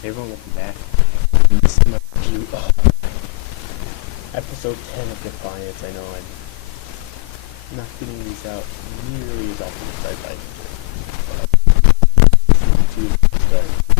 Hey everyone, welcome back. This is my review of episode 10 of Defiance. I know I'm not getting these out nearly as often as I'd like to,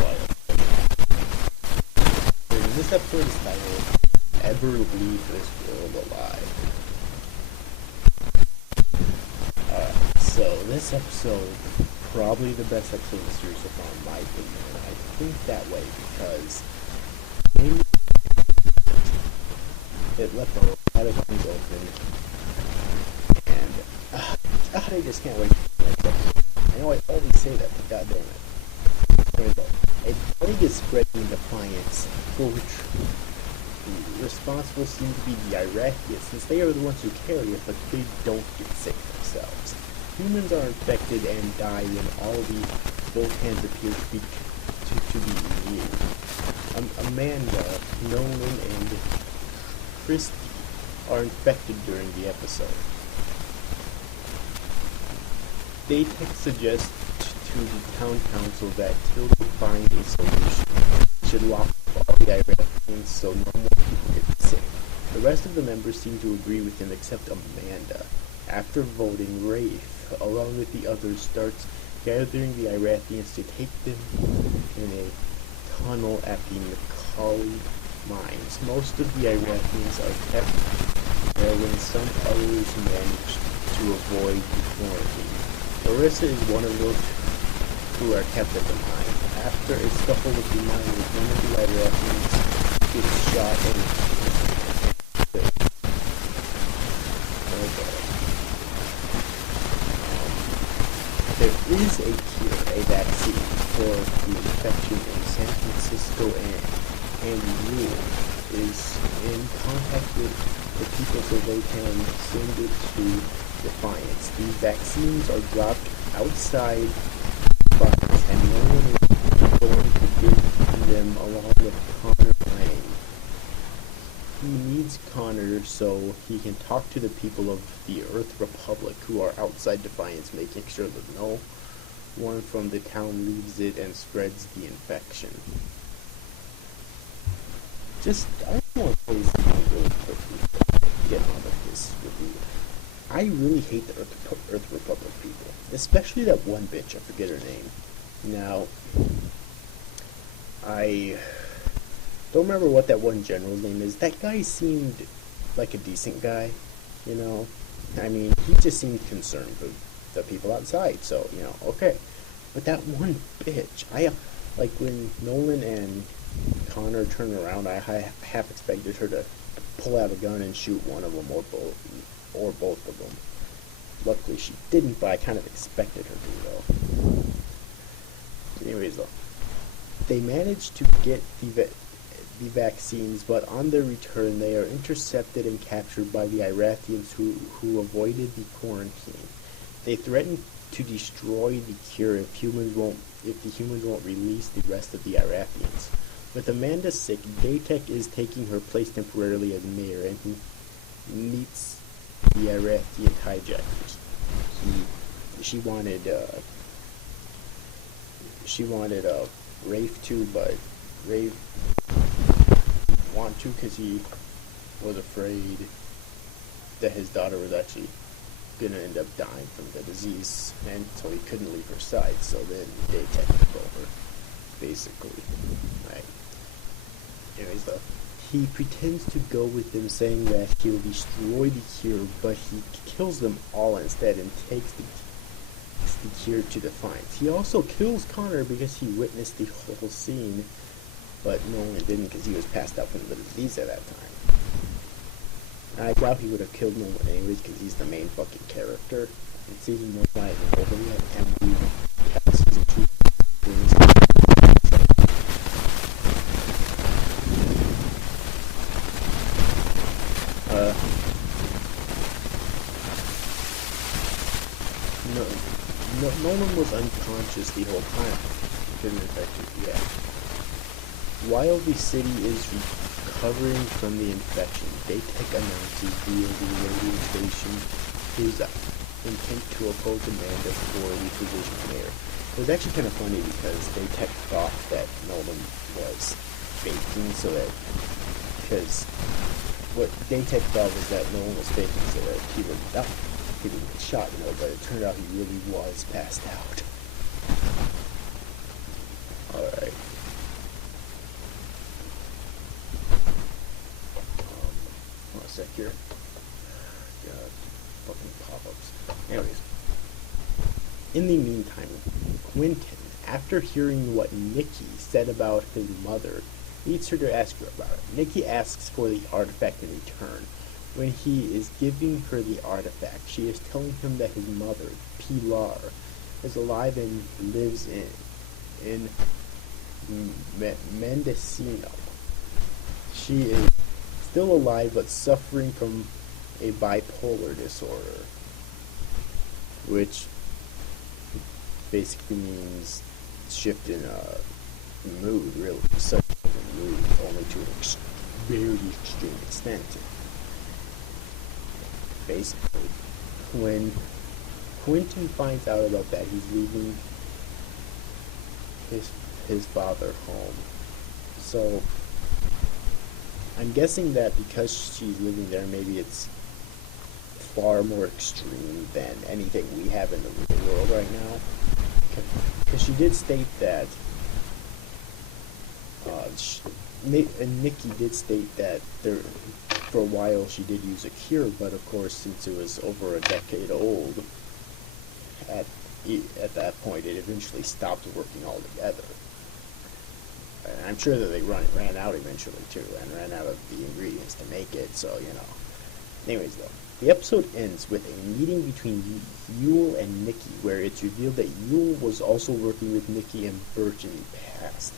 but this episode is titled Ever Leave This World Alive. So this episode, probably the best episode of the series so far in my opinion. I think that way because it left a lot of things open, and I just can't wait for the next episode. I know I always say that, but god damn it. There we go. A plague is spreading in Defiance, for which the responsible seem to be the Iraqis, since they are the ones who carry it, but they don't get sick themselves. Humans are infected and die when all the both hands appear to be immune. Amanda, Nolan, and Christy are infected during the episode. Daytech suggests to the town council that till they find a solution, they should lock up all the Iraqis so no more people get sick. The rest of the members seem to agree with him except Amanda. After voting, Rafe, along with the others, starts gathering the Iraqis to take them in a tunnel at the McCauley mines. Most of the Iraqis are kept there when some others manage to avoid the quarantine. Larissa is one of those who are kept at the mine. After a scuffle with the miners, one of the Iraqis gets shot and there is a cure, a vaccine for the infection in San Francisco, and Andy Rule is in contact with the people so they can send it to Defiance. These vaccines are dropped outside Defiance, and no one is going to give them along with Connor Lang. He needs Connor so he can talk to the people of the Earth Republic who are outside Defiance, making sure that no one from the town leaves it and spreads the infection. I want to say something really quickly to get on with this review. I really hate the Earth Republic people, especially that one bitch, I forget her name. Now, I don't remember what that one general's name is. That guy seemed like a decent guy, you know? I mean, he just seemed concerned for the people outside, so, you know, okay. But that one bitch, like, when Nolan and Connor turned around, I half expected her to pull out a gun and shoot one of them, or both of them. Luckily she didn't, but I kind of expected her to, though. Anyways, though, they managed to get the vaccines, but on their return they are intercepted and captured by the Iraqis who avoided the quarantine. They threaten to destroy the cure if the humans won't release the rest of the Iraqis. With Amanda sick, Daytech is taking her place temporarily as mayor, and he meets the Iraqi hijackers. She wanted Rafe too, but Rafe want to because he was afraid that his daughter was actually gonna end up dying from the disease, and so he couldn't leave her side. So then Daytech took over, basically. Right. Anyways, though, he pretends to go with them, saying that he will destroy the cure, but he kills them all instead and takes the cure to Defiance. He also kills Connor because he witnessed the whole scene, but Nolan didn't because he was passed out from the disease at that time. I doubt he would have killed Nolan anyways because he's the main fucking character. In season 1, I haven't over yet, and we have season 2. Nolan was unconscious the whole time. Couldn't infect it yet. While the city is recovering from the infection, Daytech announces via the radio station his intent to oppose Amanda for the position of mayor. It was actually kind of funny because Daytech thought that Nolan was faking so that, because what Daytech thought was that Nolan was faking so that he would not, he would get shot, but it turned out he really was passed out. Alright. Hold on a sec here. God, fucking pop-ups. Anyways. In the meantime, Quentin, after hearing what Nikki said about his mother, leads her to ask her about it. Nikki asks for the artifact in return. When he is giving her the artifact, she is telling him that his mother, Pilar, is alive and lives in Mendocino. She is still alive but suffering from a bipolar disorder, which basically means shift in mood, really, such a mood, only to an very extreme extent. Basically, when Quentin finds out about that, he's leaving his father home. So I'm guessing that because she's living there, maybe it's far more extreme than anything we have in the real world right now. Because she did state that, and Nikki did state that for a while she did use a cure, but of course since it was over a decade old, at that point it eventually stopped working altogether. And I'm sure that they ran out eventually too, and ran out of the ingredients to make it, so, Anyways though, the episode ends with a meeting between Yule and Nikki, where it's revealed that Yule was also working with Nikki and Birch in the past.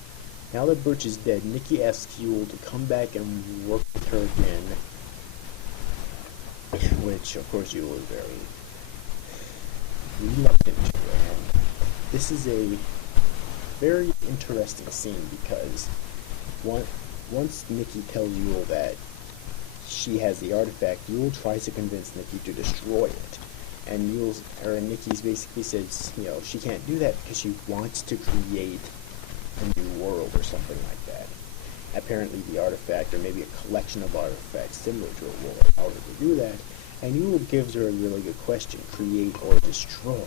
Now that Birch is dead, Nikki asks Yule to come back and work with her again, which of course Yule is very reluctant to, and this is a very interesting scene because once Nikki tells Yule that she has the artifact, Yule tries to convince Nikki to destroy it, and Nikki's basically says, she can't do that because she wants to create a new world or something like that. Apparently the artifact, or maybe a collection of artifacts similar to a world, in order to do that, and Yule gives her a really good question, create or destroy.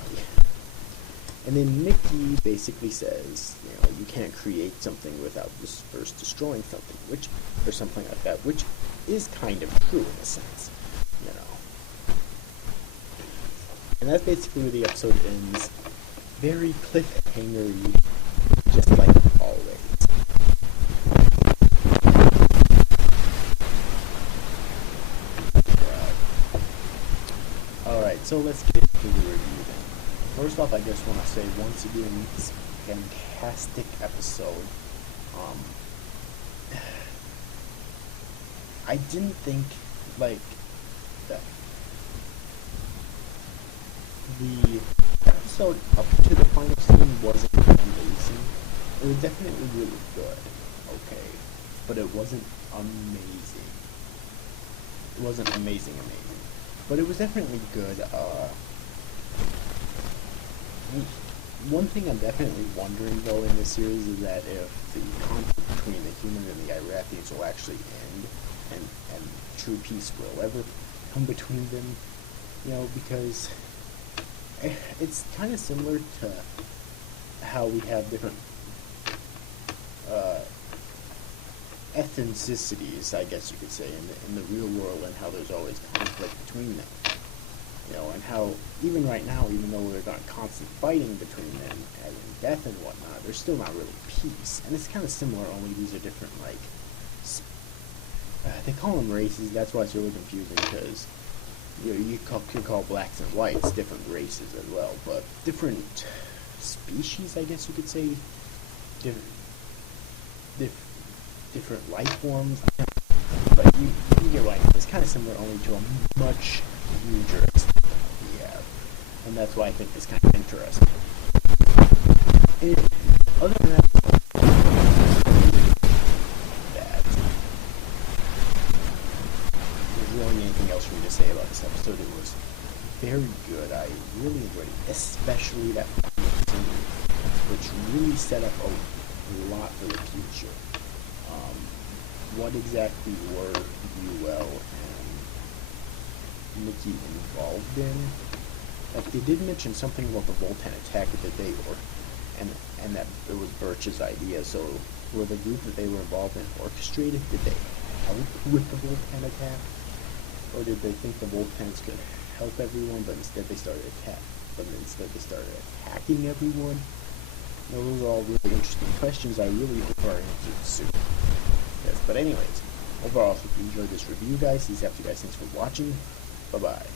And then Nikki basically says, you can't create something without first destroying something, or something like that, which is kind of true in a sense, And that's basically where the episode ends. Very cliffhangery, just like always. Alright, so let's get into the review then. First off, I just want to say once again, it's a fantastic episode. I didn't think, that the episode up to the final scene wasn't amazing. It was definitely really good, okay, but it wasn't amazing. It wasn't amazing, but it was definitely good. One thing I'm definitely wondering, though, in this series is that if the conflict between the humans and the Irathians will actually end, and true peace will ever come between them, because it's kind of similar to how we have different ethnicities, I guess you could say, in the real world, and how there's always conflict between them. And how even right now, even though there's not constant fighting between them, having death and whatnot, there's still not really peace. And it's kind of similar, only these are different, they call them races. That's why it's really confusing, because you could call blacks and whites different races as well, but different species, I guess you could say, different life forms. But you get right. It's kind of similar, only to a much huger extent than we have, and that's why I think it's kind of interesting. And other than that, really anything else for me to say about this episode. It was very good. I really enjoyed it, especially that scene really set up a lot for the future. What exactly were Buell and Mickey involved in? Like, they did mention something about the Voltan attack that they were, and that it was Birch's idea. So, were the group that they were involved in orchestrated? Did they help with the Voltan attack, or did they think the Voltans could help everyone, but instead they started attacking everyone? Now, those are all really interesting questions. I really hope are answered soon. Yes, but anyways, overall, I hope you enjoyed this review, guys. These after guys, thanks for watching. Bye bye.